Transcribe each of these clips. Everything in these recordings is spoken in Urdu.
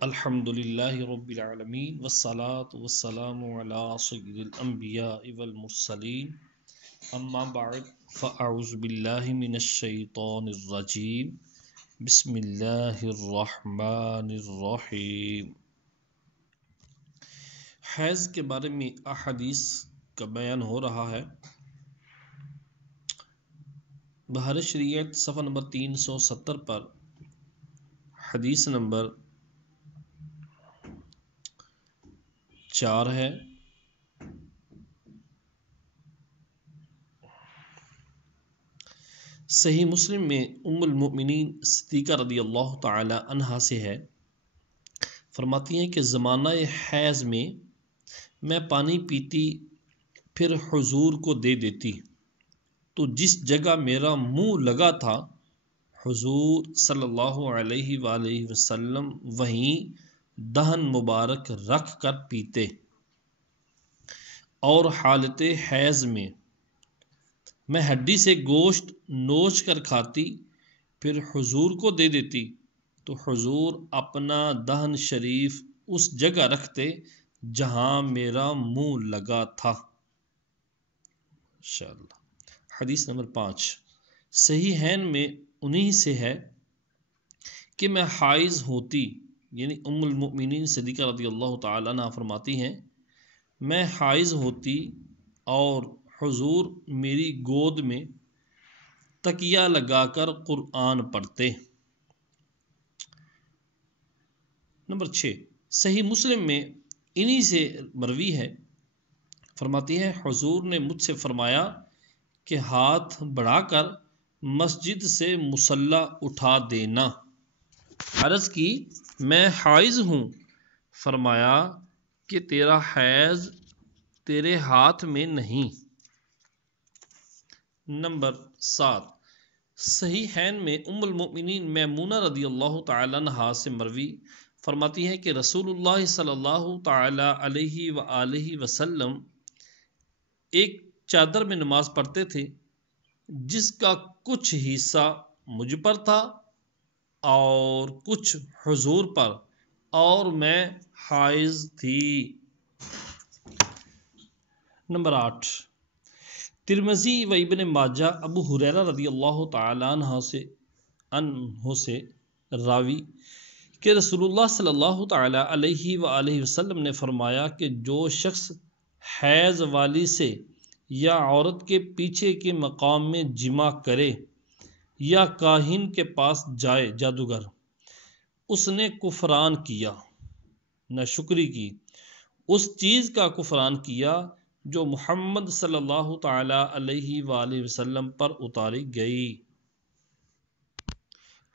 الحمد للہ رب العالمین والصلاة والسلام علی سید الانبیاء والمرسلین اما بعد فاعوذ باللہ من الشیطان الرجیم بسم اللہ الرحمن الرحیم۔ حیض کے بارے میں احادیث کا بیان ہو رہا ہے۔ بہار شریعت صفحہ نمبر 370 پر حدیث نمبر 4 ہے۔ صحیح مسلم میں ام المؤمنین صدیقہ رضی اللہ تعالی عنہا سے ہے، فرماتی ہیں کہ زمانہ حیض میں پانی پیتی پھر حضور کو دے دیتی تو جس جگہ میرا منہ لگا تھا حضور صلی اللہ علیہ وآلہ وسلم وہیں دہن مبارک رکھ کر پیتے، اور حالت حیض میں ہڈی سے گوشت نوچ کر کھاتی پھر حضور کو دے دیتی تو حضور اپنا دہن شریف اس جگہ رکھتے جہاں میرا منہ لگا تھا۔ انشاءاللہ۔ حدیث نمبر 5 صحیحین میں انہی سے ہے کہ میں حائض ہوتی، یعنی ام المؤمنین صدیقہ رضی اللہ تعالی عنہ فرماتی ہیں میں حائض ہوتی اور حضور میری گود میں تکیہ لگا کر قرآن پڑھتے۔ نمبر 6 صحیح مسلم میں انہی سے مروی ہے، فرماتی ہے حضور نے مجھ سے فرمایا کہ ہاتھ بڑھا کر مسجد سے مصلی اٹھا دینا۔ عرض کی میں حائض ہوں، فرمایا کہ تیرا حیض تیرے ہاتھ میں نہیں۔ نمبر 7 صحیحین میں ام المؤمنین میمونہ رضی اللہ تعالی عنہا سے مروی، فرماتی ہے کہ رسول اللہ صلی اللہ تعالی علیہ وآلہ وسلم ایک چادر میں نماز پڑھتے تھے جس کا کچھ حصہ مجھ پر تھا اور کچھ حضور پر، اور میں حائض تھی۔ نمبر 8 ترمذی و ابن ماجہ ابو ہریرہ رضی اللہ تعالی عنہ سے راوی کہ رسول اللہ صلی اللہ تعالی علیہ وآلہ وسلم نے فرمایا کہ جو شخص حیض والی سے یا عورت کے پیچھے کے مقام میں جمع کرے یا کاہن کے پاس جائے جادوگر، اس نے کفران کیا، ناشکری کی، اس چیز کا کفران کیا جو محمد صلی اللہ تعالی علیہ وآلہ وسلم پر اتاری گئی۔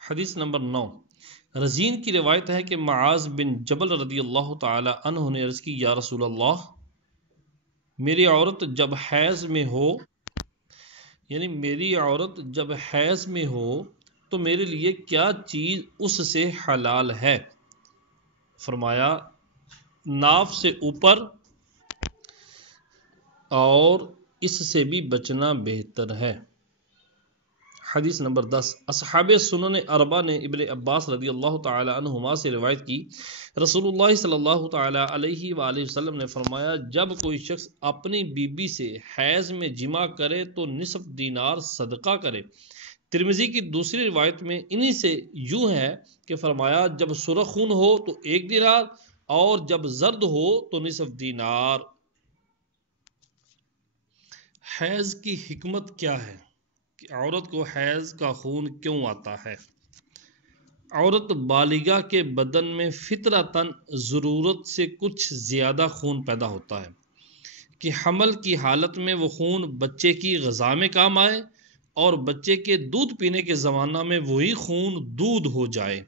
حدیث نمبر 9 رزین کی روایت ہے کہ معاذ بن جبل رضی اللہ تعالی عنہ نے عرض کی یا رسول اللہ، میری عورت جب حیض میں ہو، یعنی میری عورت جب حیض میں ہو تو میرے لیے کیا چیز اس سے حلال ہے؟ فرمایا ناف سے اوپر، اور اس سے بھی بچنا بہتر ہے۔ حدیث نمبر 10 اصحاب سنن اربعہ نے ابن عباس رضی اللہ تعالی عنہما سے روایت کی، رسول اللہ صلی اللہ تعالی علیہ وآلہ وسلم نے فرمایا جب کوئی شخص اپنی بیوی سے حیض میں جمع کرے تو نصف دینار صدقہ کرے۔ ترمذی کی دوسری روایت میں انہی سے یوں ہے کہ فرمایا جب سرخ خون ہو تو 1 دینار اور جب زرد ہو تو نصف دینار۔ حیض کی حکمت کیا ہے کہ عورت کو حیض کا خون کیوں آتا ہے؟ عورت بالغہ کے بدن میں فطرتاً ضرورت سے کچھ زیادہ خون پیدا ہوتا ہے کہ حمل کی حالت میں وہ خون بچے کی غذا میں کام آئے اور بچے کے دودھ پینے کے زمانہ میں وہی خون دودھ ہو جائے،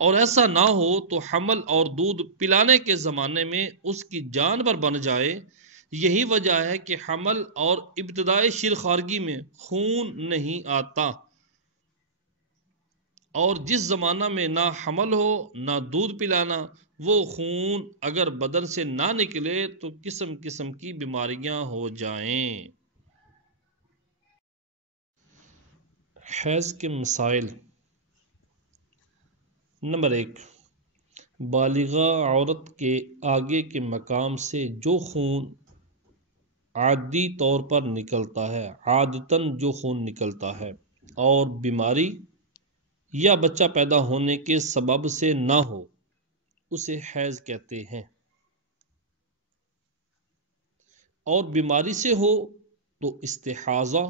اور ایسا نہ ہو تو حمل اور دودھ پلانے کے زمانے میں اس کی جان پر بن جائے۔ یہی وجہ ہے کہ حمل اور ابتدائی شیرخوارگی میں خون نہیں آتا، اور جس زمانہ میں نہ حمل ہو نہ دودھ پلانا، وہ خون اگر بدن سے نہ نکلے تو قسم قسم کی بیماریاں ہو جائیں۔ حیض کے مسائل۔ نمبر 1 بالغہ عورت کے آگے کے مقام سے جو خون عادی طور پر نکلتا ہے، عادتاً جو خون نکلتا ہے اور بیماری یا بچہ پیدا ہونے کے سبب سے نہ ہو، اسے حیض کہتے ہیں، اور بیماری سے ہو تو استحاضہ،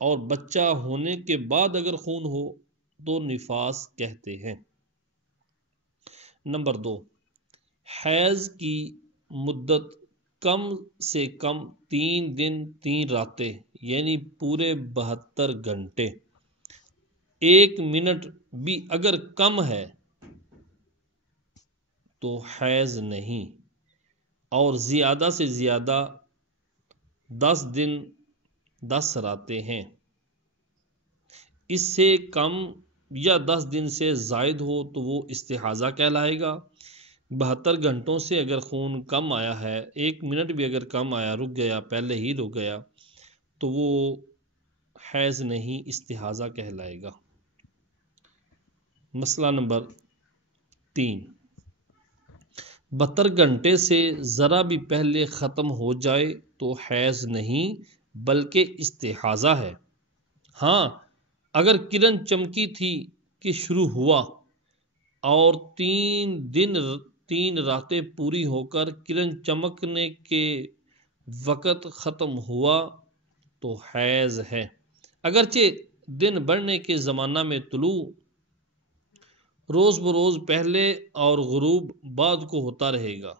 اور بچہ ہونے کے بعد اگر خون ہو تو نفاس کہتے ہیں۔ نمبر 2، حیض کی مدت کم سے کم 3 دن 3 راتیں یعنی پورے 72 گھنٹے۔ 1 منٹ بھی اگر کم ہے تو حیض نہیں، اور زیادہ سے زیادہ 10 دن 10 راتیں ہیں۔ اس سے کم یا 10 دن سے زائد ہو تو وہ استحاضہ کہلائے گا۔ 72 گھنٹوں سے اگر خون کم آیا ہے، 1 منٹ بھی اگر کم آیا، رک گیا، پہلے ہی رک گیا، تو وہ حیض نہیں، استحاضہ کہلائے گا۔ مسئلہ نمبر 3، 72 گھنٹے سے ذرا بھی پہلے ختم ہو جائے تو حیض نہیں بلکہ استحاضہ ہے۔ ہاں، اگر کرن چمکی تھی کہ شروع ہوا اور 3 دن 3 راتیں پوری ہو کر کرن چمکنے کے وقت ختم ہوا تو حیض ہے، اگرچہ دن بڑھنے کے زمانہ میں طلوع روز بروز پہلے اور غروب بعد کو ہوتا رہے گا،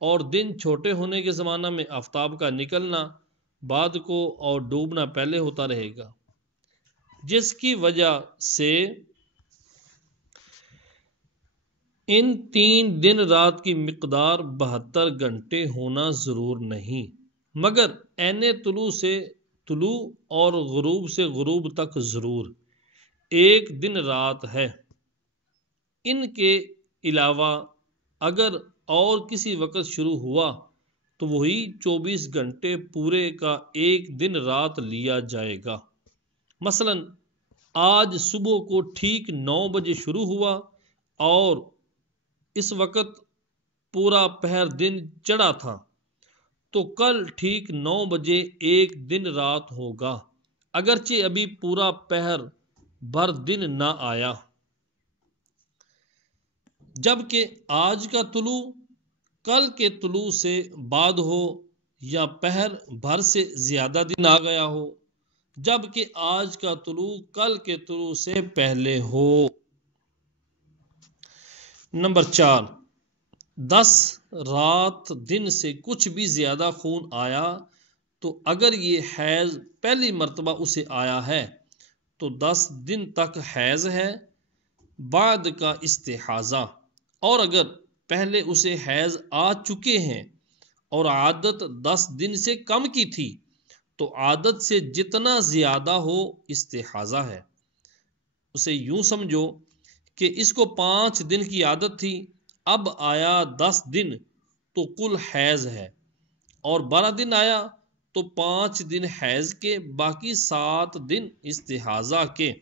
اور دن چھوٹے ہونے کے زمانہ میں آفتاب کا نکلنا بعد کو اور ڈوبنا پہلے ہوتا رہے گا، جس کی وجہ سے ان 3 دن رات کی مقدار 72 گھنٹے ہونا ضرور نہیں، مگر عین طلوع سے طلوع اور غروب سے غروب تک ضرور 1 دن رات ہے۔ ان کے علاوہ اگر اور کسی وقت شروع ہوا تو وہی 24 گھنٹے پورے کا 1 دن رات لیا جائے گا۔ مثلا آج صبح کو ٹھیک 9 بجے شروع ہوا اور اس وقت پورا پہر دن چڑھا تھا، تو کل ٹھیک 9 بجے 1 دن رات ہوگا، اگرچہ ابھی پورا پہر بھر دن نہ آیا۔ جبکہ آج کا طلوع کل کے طلوع سے بعد ہو یا پہر بھر سے زیادہ دن آ گیا ہو، جبکہ آج کا طلوع کل کے طلوع سے پہلے ہو۔ نمبر 4، 10 رات دن سے کچھ بھی زیادہ خون آیا تو اگر یہ حیض پہلی مرتبہ اسے آیا ہے تو 10 دن تک حیض ہے، بعد کا استحاضہ، اور اگر پہلے اسے حیض آ چکے ہیں اور عادت 10 دن سے کم کی تھی تو عادت سے جتنا زیادہ ہو استحاضہ ہے۔ اسے یوں سمجھو کہ اس کو 5 دن کی عادت تھی، اب آیا 10 دن تو کل حیض ہے، اور 12 دن آیا تو 5 دن حیض کے، باقی 7 دن استحاضہ کے،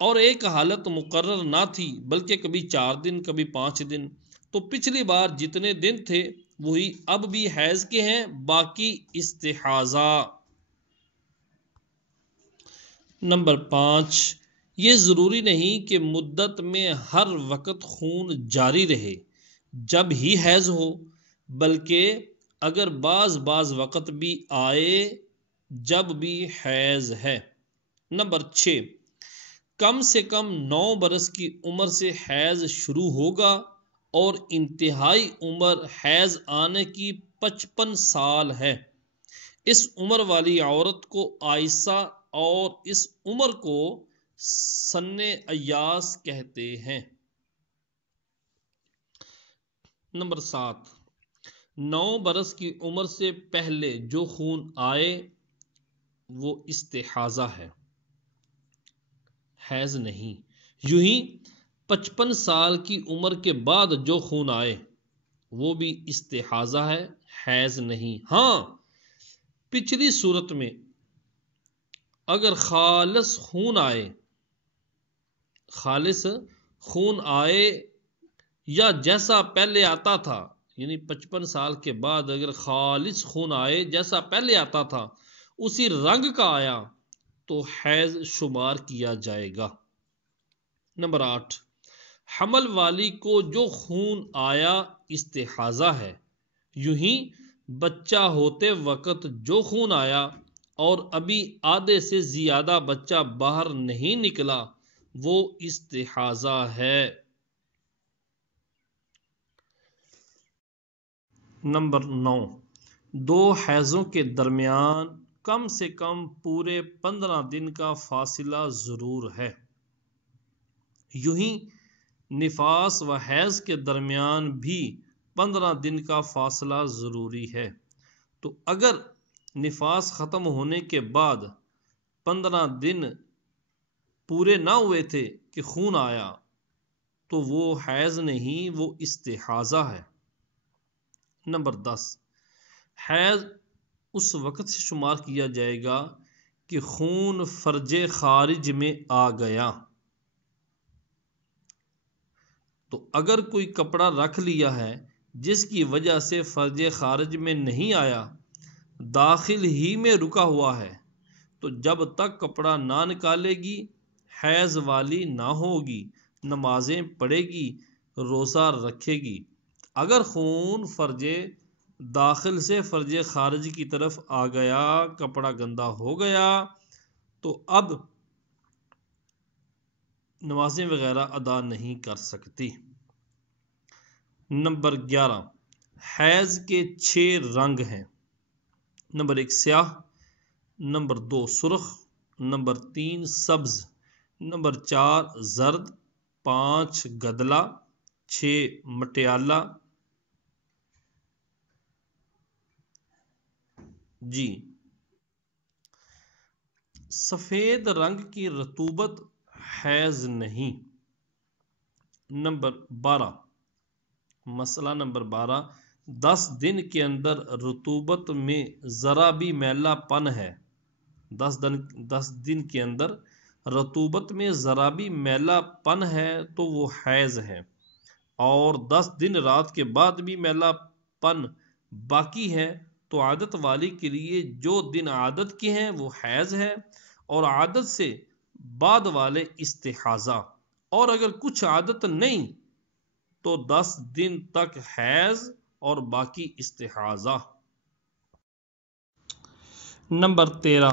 اور ایک حالت مقرر نہ تھی بلکہ کبھی 4 دن کبھی 5 دن، تو پچھلی بار جتنے دن تھے وہی اب بھی حیض کے ہیں، باقی استحاضہ۔ نمبر 5، یہ ضروری نہیں کہ مدت میں ہر وقت خون جاری رہے جب ہی حیض ہو، بلکہ اگر بعض وقت بھی آئے جب بھی حیض ہے۔ نمبر 6، کم سے کم 9 برس کی عمر سے حیض شروع ہوگا اور انتہائی عمر حیض آنے کی 55 سال ہے۔ اس عمر والی عورت کو عائسہ اور اس عمر کو سن ایاس کہتے ہیں۔ نمبر 7، 9 برس کی عمر سے پہلے جو خون آئے وہ استحاضہ ہے، حیض نہیں۔ یوں ہی 55 سال کی عمر کے بعد جو خون آئے وہ بھی استحاضہ ہے، حیض نہیں۔ ہاں، پچھلی صورت میں اگر خالص خون آئے، خالص خون آئے یا جیسا پہلے آتا تھا، یعنی 55 سال کے بعد اگر خالص خون آئے جیسا پہلے آتا تھا اسی رنگ کا آیا تو حیض شمار کیا جائے گا۔ نمبر 8، حمل والی کو جو خون آیا استحاضہ ہے، یوں ہی بچہ ہوتے وقت جو خون آیا اور ابھی آدھے سے زیادہ بچہ باہر نہیں نکلا وہ استحاضہ ہے۔ نمبر 9، دو حیضوں کے درمیان کم سے کم پورے 15 دن کا فاصلہ ضرور ہے، یوں ہی نفاس و حیض کے درمیان بھی 15 دن کا فاصلہ ضروری ہے۔ تو اگر نفاس ختم ہونے کے بعد 15 دن پورے نہ ہوئے تھے کہ خون آیا تو وہ حیض نہیں، وہ استحاضہ ہے۔ نمبر 10، حیض اس وقت سے شمار کیا جائے گا کہ خون فرج خارج میں آ گیا۔ تو اگر کوئی کپڑا رکھ لیا ہے جس کی وجہ سے فرج خارج میں نہیں آیا، داخل ہی میں رکا ہوا ہے، تو جب تک کپڑا نہ نکالے گی حیض والی نہ ہوگی، نمازیں پڑھے گی، روزہ رکھے گی۔ اگر خون فرج داخل سے فرج خارج کی طرف آ گیا، کپڑا گندا ہو گیا، تو اب نمازیں وغیرہ ادا نہیں کر سکتی۔ نمبر 11، حیض کے 6 رنگ ہیں۔ نمبر 1 سیاہ، نمبر 2 سرخ، نمبر 3 سبز، نمبر 4 زرد، 5 گدلا، 6 مٹیالہ۔ جی، سفید رنگ کی رطوبت حیض نہیں۔ نمبر 12، مسئلہ نمبر 12، 10 دن کے اندر رطوبت میں ذرا بھی میلا پن ہے، 10 دن کے اندر رطوبت میں ذرا بھی میلا پن ہے تو وہ حیض ہے، اور 10 دن رات کے بعد بھی میلا پن باقی ہے تو عادت والی کے لیے جو دن عادت کے ہیں وہ حیض ہے، اور عادت سے بعد والے استحاضہ، اور اگر کچھ عادت نہیں تو 10 دن تک حیض اور باقی استحاضہ۔ نمبر 13،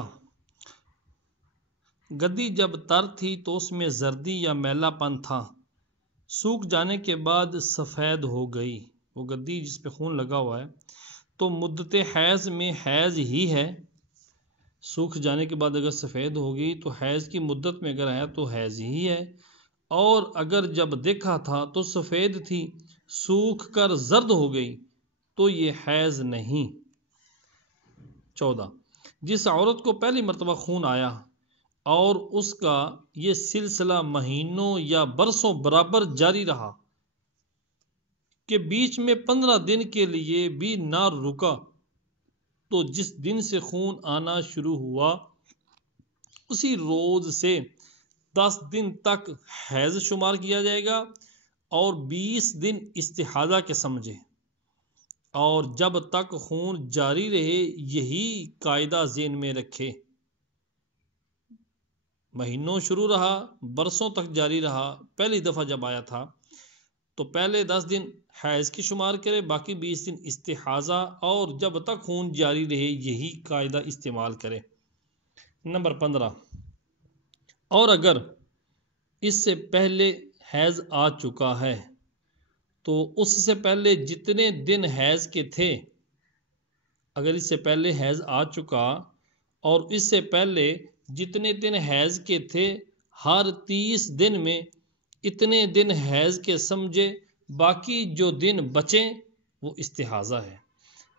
گدی جب تر تھی تو اس میں زردی یا میلا پن تھا، سوکھ جانے کے بعد سفید ہو گئی، وہ گدی جس پہ خون لگا ہوا ہے تو مدت حیض میں حیض ہی ہے، سوکھ جانے کے بعد اگر سفید ہوگی تو حیض کی مدت میں اگر ہے تو حیض ہی ہے، اور اگر جب دیکھا تھا تو سفید تھی سوکھ کر زرد ہو گئی تو یہ حیض نہیں۔ 14، جس عورت کو پہلی مرتبہ خون آیا اور اس کا یہ سلسلہ مہینوں یا برسوں برابر جاری رہا کہ بیچ میں 15 دن کے لیے بھی نہ رکا، تو جس دن سے خون آنا شروع ہوا اسی روز سے 10 دن تک حیض شمار کیا جائے گا اور 20 دن استحاضہ کے سمجھے، اور جب تک خون جاری رہے یہی قاعدہ ذہن میں رکھے، مہینوں شروع رہا، برسوں تک جاری رہا، پہلی دفعہ جب آیا تھا تو پہلے 10 دن حیض کی شمار کرے، باقی 20 دن استحاضہ، اور جب تک خون جاری رہے یہی قاعدہ استعمال کرے۔ نمبر 15، اور اگر اس سے پہلے حیض آ چکا ہے تو اس سے پہلے جتنے دن حیض کے تھے، اگر اس سے پہلے حیض آ چکا اور اس سے پہلے جتنے دن حیض کے تھے ہر 30 دن میں اتنے دن حیض کے سمجھے، باقی جو دن بچیں وہ استحاضہ ہے،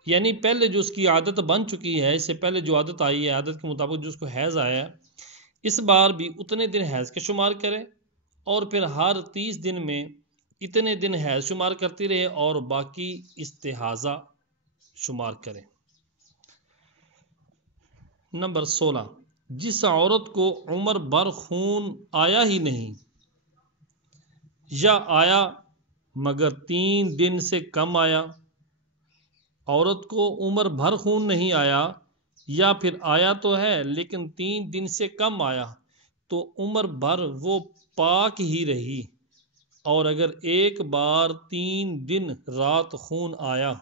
یعنی پہلے جو اس کی عادت بن چکی ہے، اس سے پہلے جو عادت آئی ہے، عادت کے مطابق جو اس کو حیض آیا ہے، اس بار بھی اتنے دن حیض کے شمار کرے، اور پھر ہر 30 دن میں اتنے دن حیض شمار کرتی رہے اور باقی استحاضہ شمار کرے۔ نمبر 16، جس عورت کو عمر بھر خون آیا ہی نہیں یا آیا مگر 3 دن سے کم آیا، عورت کو عمر بھر خون نہیں آیا، یا پھر آیا تو ہے لیکن 3 دن سے کم آیا تو عمر بھر وہ پاک ہی رہی، اور اگر ایک بار 3 دن رات خون آیا،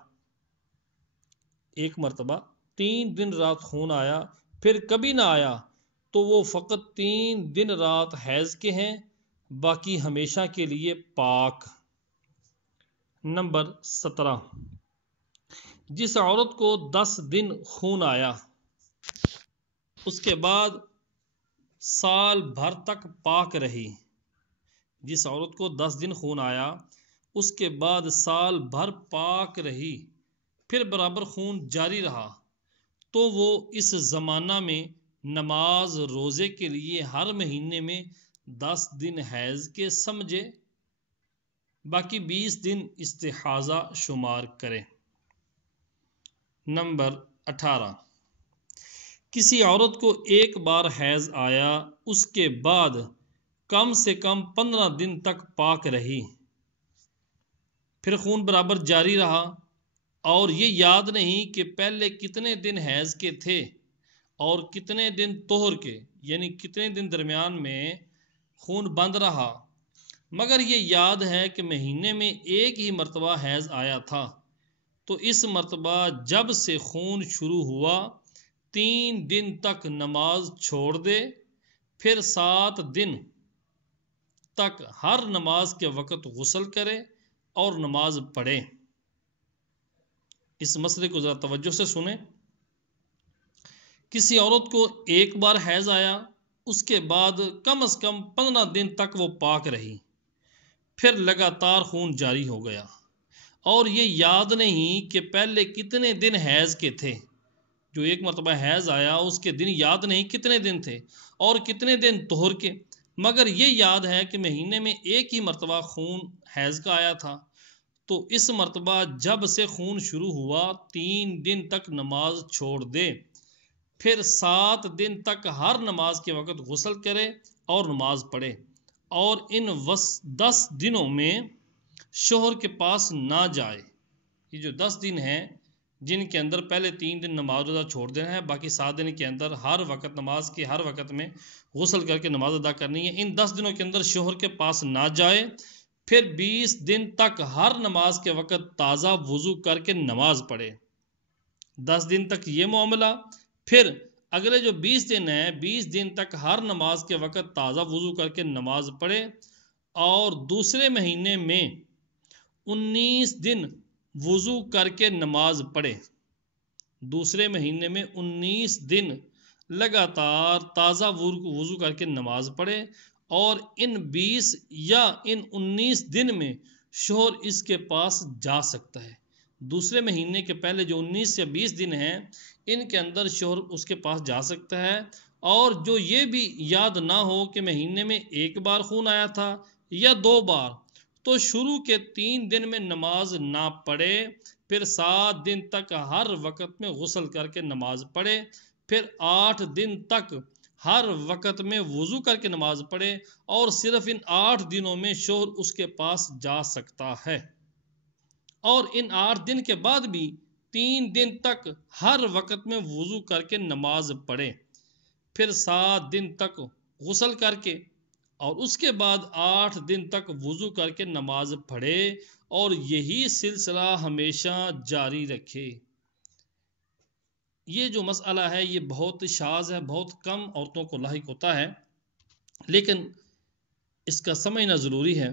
ایک مرتبہ 3 دن رات خون آیا پھر کبھی نہ آیا تو وہ فقط 3 دن رات حیض کے ہیں، باقی ہمیشہ کے لیے پاک۔ نمبر 17، جس عورت کو 10 دن خون آیا اس کے بعد سال بھر تک پاک رہی، جس عورت کو 10 دن خون آیا اس کے بعد سال بھر پاک رہی پھر برابر خون جاری رہا تو وہ اس زمانہ میں نماز روزے کے لیے ہر مہینے میں 10 دن حیض کے سمجھے، باقی 20 دن استحاضہ شمار کرے۔ نمبر 18، کسی عورت کو ایک بار حیض آیا اس کے بعد کم سے کم 15 دن تک پاک رہی، پھر خون برابر جاری رہا اور یہ یاد نہیں کہ پہلے کتنے دن حیض کے تھے اور کتنے دن طہر کے، یعنی کتنے دن درمیان میں خون بند رہا، مگر یہ یاد ہے کہ مہینے میں ایک ہی مرتبہ حیض آیا تھا، تو اس مرتبہ جب سے خون شروع ہوا 3 دن تک نماز چھوڑ دے، پھر 7 دن تک ہر نماز کے وقت غسل کرے اور نماز پڑھے۔ اس مسئلے کو ذرا توجہ سے سنیں۔ کسی عورت کو ایک بار حیض آیا اس کے بعد کم از کم 15 دن تک وہ پاک رہی، پھر لگاتار خون جاری ہو گیا اور یہ یاد نہیں کہ پہلے کتنے دن حیض کے تھے، جو ایک مرتبہ حیض آیا اس کے دن یاد نہیں کتنے دن تھے اور کتنے دن طہر کے، مگر یہ یاد ہے کہ مہینے میں ایک ہی مرتبہ خون حیض کا آیا تھا، تو اس مرتبہ جب سے خون شروع ہوا 3 دن تک نماز چھوڑ دے، پھر 7 دن تک ہر نماز کے وقت غسل کرے اور نماز پڑھے، اور ان 10 دنوں میں شوہر کے پاس نہ جائے۔ یہ جو 10 دن ہیں جن کے اندر پہلے 3 دن نماز روزہ چھوڑ دینا ہے، باقی 7 دن کے اندر ہر وقت نماز کے ہر وقت میں غسل کر کے نماز ادا کرنی ہے، ان 10 دنوں کے اندر شوہر کے پاس نہ جائے، پھر 20 دن تک ہر نماز کے وقت تازہ وضو کر کے نماز پڑھے۔ 10 دن تک یہ معاملہ، پھر اگلے جو 20 دن ہیں 20 دن تک ہر نماز کے وقت تازہ وضو کر کے نماز پڑھے، اور دوسرے مہینے میں 19 دن وضو کر کے نماز پڑھے، دوسرے مہینے میں 19 دن لگاتار تازہ وضو کر کے نماز پڑھے، اور ان 20 یا ان 19 دن میں شوہر اس کے پاس جا سکتا ہے۔ دوسرے مہینے کے پہلے جو 19 یا 20 دن ہیں ان کے اندر شوہر اس کے پاس جا سکتا ہے، اور جو یہ بھی یاد نہ ہو کہ مہینے میں ایک بار خون آیا تھا یا 2 بار، تو شروع کے 3 دن میں نماز نہ پڑھے، پھر 7 دن تک ہر وقت میں غسل کر کے نماز پڑھے، پھر 8 دن تک ہر وقت میں وضو کر کے نماز پڑھے، اور صرف ان 8 دنوں میں شوہر اس کے پاس جا سکتا ہے، اور ان 8 دن کے بعد بھی 3 دن تک ہر وقت میں وضو کر کے نماز پڑھے، پھر 7 دن تک غسل کر کے، اور اس کے بعد 8 دن تک وضو کر کے نماز پڑھے، اور یہی سلسلہ ہمیشہ جاری رکھے۔ یہ جو مسئلہ ہے یہ بہت شاذ ہے، بہت کم عورتوں کو لاحق ہوتا ہے، لیکن اس کا سمجھنا ضروری ہے۔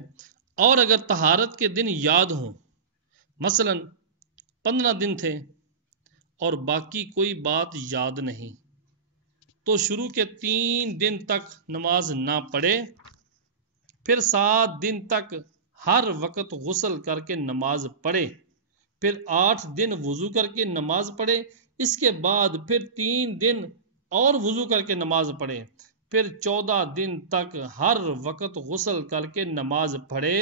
اور اگر طہارت کے دن یاد ہوں، مثلا 15 دن تھے اور باقی کوئی بات یاد نہیں، تو شروع کے 3 دن تک نماز نہ پڑھے، پھر 7 دن تک ہر وقت غسل کر کے نماز پڑھے، پھر 8 دن وضو کر کے نماز پڑھے، اس کے بعد پھر 3 دن اور وضو کر کے نماز پڑھے، پھر 14 دن تک ہر وقت غسل کر کے نماز پڑھے،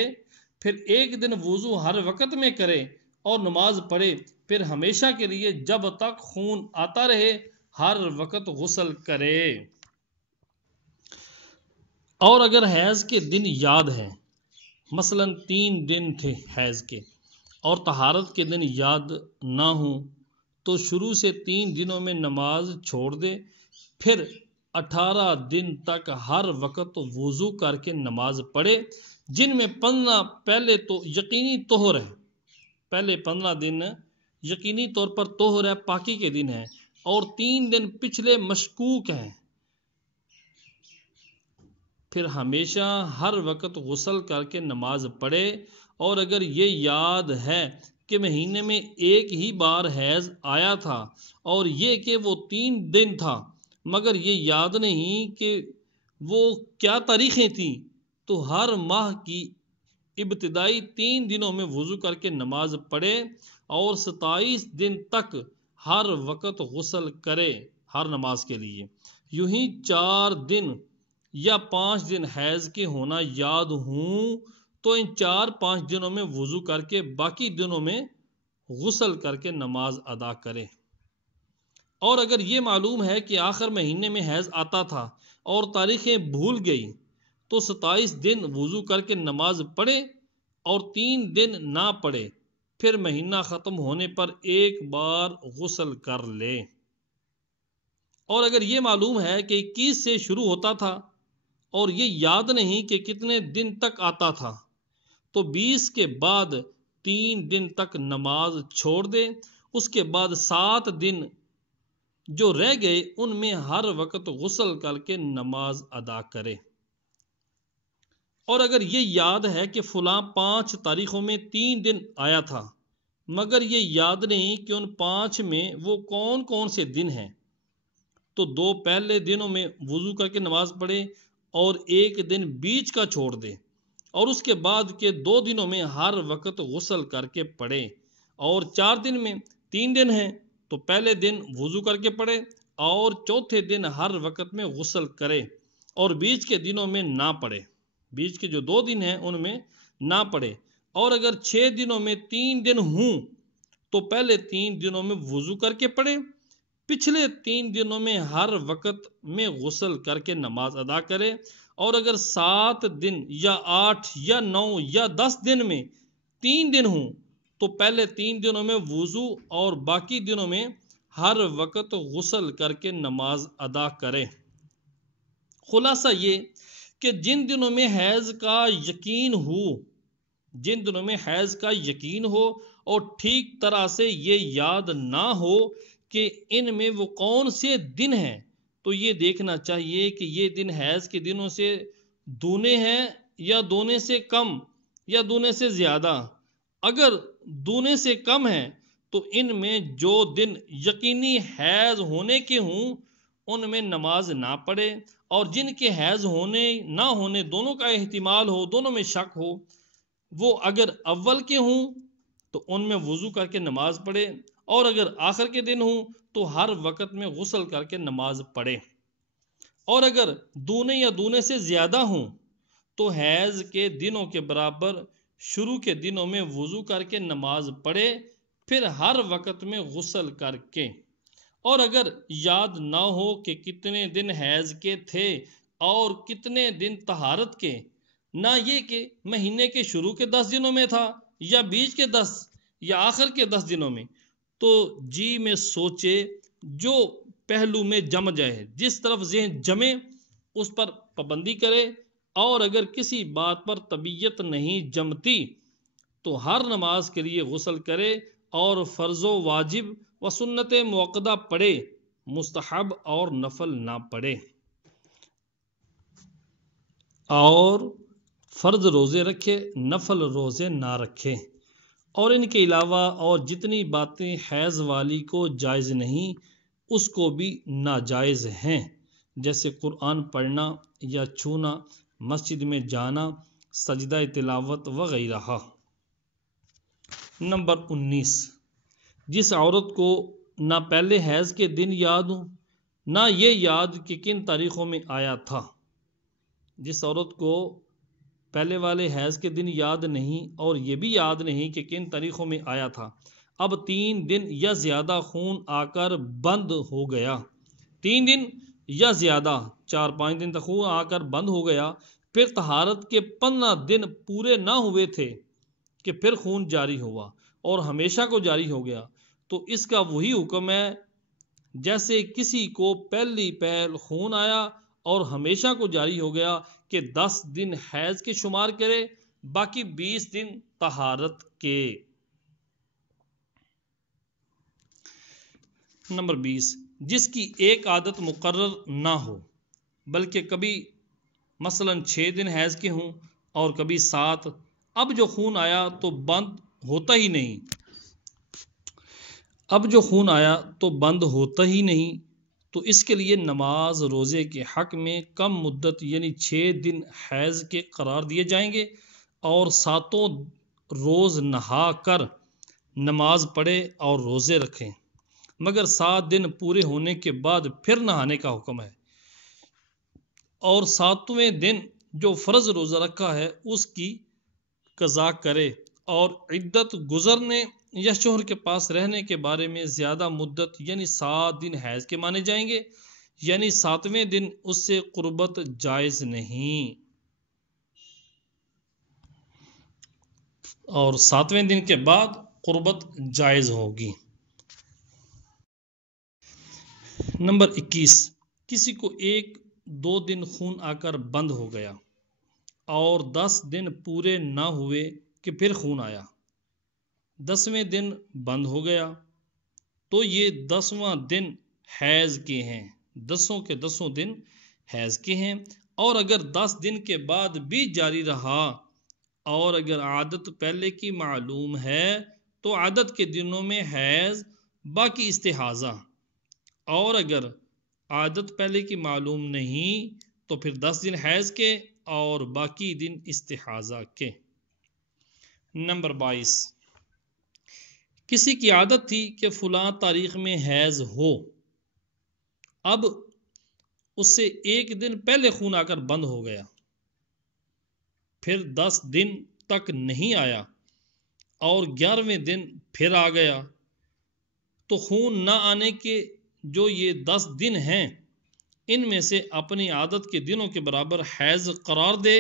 پھر 1 دن وضو ہر وقت میں کرے اور نماز پڑھے، پھر ہمیشہ کے لیے جب تک خون آتا رہے ہر وقت غسل کرے۔ اور اگر حیض کے دن یاد ہیں مثلا 3 دن تھے حیض کے اور طہارت کے دن یاد نہ ہوں تو شروع سے 3 دنوں میں نماز چھوڑ دے، پھر 18 دن تک ہر وقت وضو کر کے نماز پڑھے، جن میں 15 پہلے تو یقینی طہر ہے، پہلے 15 دن یقینی طور پر طہر ہے، پاکی کے دن ہے، اور 3 دن پچھلے مشکوک ہیں۔ پھر ہمیشہ ہر وقت غسل کر کے نماز پڑھے، اور اگر یہ یاد ہے کہ مہینے میں ایک ہی بار حیض آیا تھا اور یہ کہ وہ 3 دن تھا، مگر یہ یاد نہیں کہ وہ کیا تاریخیں تھیں، تو ہر ماہ کی ابتدائی 3 دنوں میں وضو کر کے نماز پڑھے اور 27 دن تک ہر وقت غسل کرے ہر نماز کے لیے۔ یوں ہی 4 دن یا 5 دن حیض کے ہونا یاد ہوں تو ان 4-5 دنوں میں وضو کر کے باقی دنوں میں غسل کر کے نماز ادا کرے۔ اور اگر یہ معلوم ہے کہ آخر مہینے میں حیض آتا تھا اور تاریخیں بھول گئی تو 27 دن وضو کر کے نماز پڑھے اور 3 دن نہ پڑھے، پھر مہینہ ختم ہونے پر ایک بار غسل کر لے۔ اور اگر یہ معلوم ہے کہ 21 سے شروع ہوتا تھا اور یہ یاد نہیں کہ کتنے دن تک آتا تھا، تو 20 کے بعد 3 دن تک نماز چھوڑ دے، اس کے بعد 7 دن جو رہ گئے ان میں ہر وقت غسل کر کے نماز ادا کرے۔ اور اگر یہ یاد ہے کہ فلاں 5 تاریخوں میں 3 دن آیا تھا، مگر یہ یاد نہیں کہ ان 5 میں وہ کون کون سے دن ہیں، تو 2 پہلے دنوں میں وضو کر کے نماز پڑھے اور 1 دن بیچ کا چھوڑ دے، اور اس کے بعد کے 2 دنوں میں ہر وقت غسل کر کے پڑھے، اور 4 دن میں 3 دن ہیں تو پہلے دن وضو کر کے پڑھے اور چوتھے دن ہر وقت میں غسل کرے، اور بیچ کے دنوں میں نہ پڑھے، بیچ کے جو 2 دن ہیں ان میں نہ پڑھے۔ اور اگر 6 دنوں میں 3 دن ہوں تو پہلے 3 دنوں میں وضو کر کے پڑھے، پچھلے 3 دنوں میں ہر وقت میں غسل کر کے نماز ادا کرے، اور اگر 7 دن یا 8 یا 9 یا 10 دن میں 3 دن ہوں تو پہلے 3 دنوں میں وضو اور باقی دنوں میں ہر وقت غسل کر کے نماز ادا کرے۔ خلاصہ یہ کہ جن دنوں میں حیض کا یقین ہو، جن دنوں میں حیض کا یقین ہو اور ٹھیک طرح سے یہ یاد نہ ہو کہ ان میں وہ کون سے دن ہیں، تو یہ دیکھنا چاہیے کہ یہ دن حیض کے دنوں سے دونے ہیں یا دونے سے کم یا دونے سے زیادہ۔ اگر دونے سے کم ہیں تو ان میں جو دن یقینی حیض ہونے کے ہوں ان میں نماز نہ پڑھے، اور جن کے حیض ہونے نہ ہونے دونوں کا احتمال ہو، دونوں میں شک ہو، وہ اگر اول کے ہوں تو ان میں وضو کر کے نماز پڑھے، اور اگر آخر کے دن ہوں تو ہر وقت میں غسل کر کے نماز پڑھے۔ اور اگر دونے یا دونے سے زیادہ ہوں تو حیض کے دنوں کے برابر شروع کے دنوں میں وضو کر کے نماز پڑھے، پھر ہر وقت میں غسل کر کے۔ اور اگر یاد نہ ہو کہ کتنے دن حیض کے تھے اور کتنے دن طہارت کے، نہ یہ کہ مہینے کے شروع کے 10 دنوں میں تھا یا بیچ کے 10 یا آخر کے 10 دنوں میں، تو جی میں سوچے جو پہلو میں جم جائے، جس طرف ذہن جمے اس پر پابندی کرے، اور اگر کسی بات پر طبیعت نہیں جمتی تو ہر نماز کے لیے غسل کرے اور فرض و واجب و سنت موقدہ پڑھے، مستحب اور نفل نہ پڑھے، اور فرض روزے رکھے، نفل روزے نہ رکھے۔ اور ان کے علاوہ اور جتنی باتیں حیض والی کو جائز نہیں اس کو بھی ناجائز ہیں، جیسے قرآن پڑھنا یا چھونا، مسجد میں جانا، سجدہ تلاوت وغیرہ۔ نمبر 19، جس عورت کو نہ پہلے حیض کے دن یاد ہوں نہ یہ یاد کہ کن تاریخوں میں آیا تھا، جس عورت کو پہلے والے حیض کے دن یاد نہیں اور یہ بھی یاد نہیں کہ کن تاریخوں میں آیا تھا، اب 3 دن یا زیادہ خون آ کر بند ہو گیا، 3 دن یا زیادہ 4-5 دن تک خون آ کر بند ہو گیا، پھر طہارت کے 15 دن پورے نہ ہوئے تھے کہ پھر خون جاری ہوا اور ہمیشہ کو جاری ہو گیا، تو اس کا وہی حکم ہے جیسے کسی کو پہلی پہل خون آیا اور ہمیشہ کو جاری ہو گیا کہ 10 دن حیض کے شمار کرے، باقی 20 دن طہارت کے۔ نمبر 20، جس کی ایک عادت مقرر نہ ہو بلکہ کبھی مثلا 6 دن حیض کے ہوں اور کبھی 7، اب جو خون آیا تو بند ہوتا ہی نہیں، تو اس کے لیے نماز روزے کے حق میں کم مدت یعنی 6 دن حیض کے قرار دیے جائیں گے، اور 7 روز نہا کر نماز پڑھے اور روزے رکھیں، مگر 7 دن پورے ہونے کے بعد پھر نہانے کا حکم ہے، اور 7ویں دن جو فرض روزہ رکھا ہے اس کی قضا کرے، اور عدت گزرنے یا شوہر کے پاس رہنے کے بارے میں زیادہ مدت یعنی 7 دن حیض کے مانے جائیں گے، یعنی 7ویں دن اس سے قربت جائز نہیں، اور 7ویں دن کے بعد قربت جائز ہوگی۔ نمبر 21، کسی کو 1-2 دن خون آ کر بند ہو گیا اور 10 دن پورے نہ ہوئے کہ پھر خون آیا، 10ویں دن بند ہو گیا، تو یہ 10واں دن حیض کے ہیں، 10 کے 10 دن حیض کے ہیں، اور اگر 10 دن کے بعد بھی جاری رہا اور اگر عادت پہلے کی معلوم ہے تو عادت کے دنوں میں حیض باقی استحاضہ، اور اگر عادت پہلے کی معلوم نہیں تو پھر 10 دن حیض کے اور باقی دن استحاضہ کے۔ نمبر 22، کسی کی عادت تھی کہ فلاں تاریخ میں حیض ہو، اب اس سے 1 دن پہلے خون آ کر بند ہو گیا، پھر 10 دن تک نہیں آیا اور 11ویں دن پھر آ گیا، تو خون نہ آنے کے جو یہ 10 دن ہیں ان میں سے اپنی عادت کے دنوں کے برابر حیض قرار دے،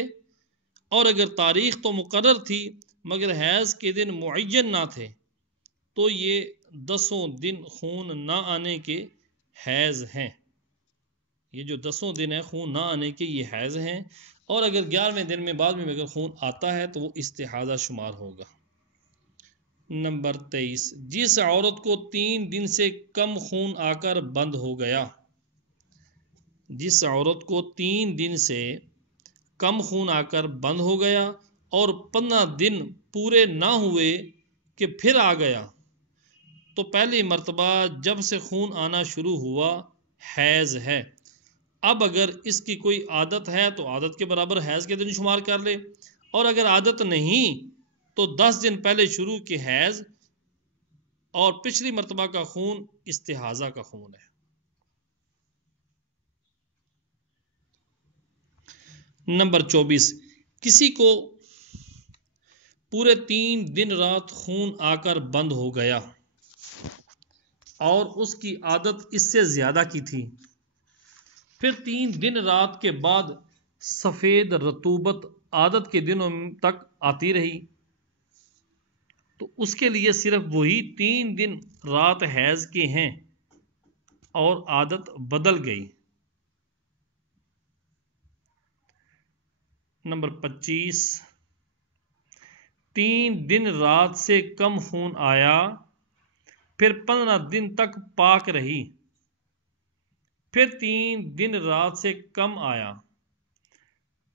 اور اگر تاریخ تو مقرر تھی مگر حیض کے دن معین نہ تھے تو یہ 10 دن خون نہ آنے کے حیض ہیں، یہ جو 10 دن ہے خون نہ آنے کے یہ حیض ہیں، اور اگر 11ویں دن میں بعد میں اگر خون آتا ہے تو وہ استحاضہ شمار ہوگا۔ نمبر 23، جس عورت کو 3 دن سے کم خون آ کر بند ہو گیا، جس عورت کو 3 دن سے کم خون آ کر بند ہو گیا اور 15 دن پورے نہ ہوئے کہ پھر آ گیا، تو پہلی مرتبہ جب سے خون آنا شروع ہوا حیض ہے، اب اگر اس کی کوئی عادت ہے تو عادت کے برابر حیض کے دن شمار کر لے، اور اگر عادت نہیں تو 10 دن پہلے شروع کی حیض، اور پچھلی مرتبہ کا خون استحاضہ کا خون ہے۔ نمبر 24، کسی کو پورے 3 دن رات خون آ کر بند ہو گیا اور اس کی عادت اس سے زیادہ کی تھی، پھر 3 دن رات کے بعد سفید رطوبت عادت کے دنوں تک آتی رہی، تو اس کے لیے صرف وہی 3 دن رات حیض کے ہیں اور عادت بدل گئی۔ نمبر 25، 3 دن رات سے کم خون آیا پھر 15 دن تک پاک رہی، پھر 3 دن رات سے کم آیا،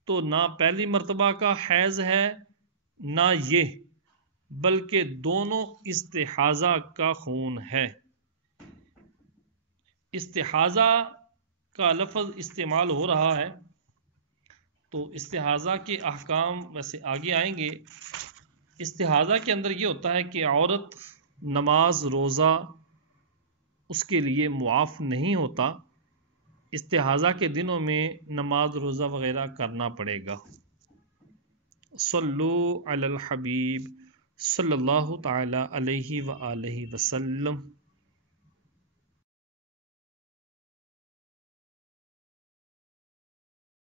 تو نہ پہلی مرتبہ کا حیض ہے نہ یہ، بلکہ دونوں استحاضہ کا خون ہے۔ استحاضہ کا لفظ استعمال ہو رہا ہے تو استحاضہ کے احکام ویسے آگے آئیں گے۔ استحاضہ کے اندر یہ ہوتا ہے کہ عورت نماز روزہ اس کے لیے معاف نہیں ہوتا، استحاضہ کے دنوں میں نماز روزہ وغیرہ کرنا پڑے گا۔ صلو علی الحبیب صلی اللہ تعالی علیہ وآلہ وسلم۔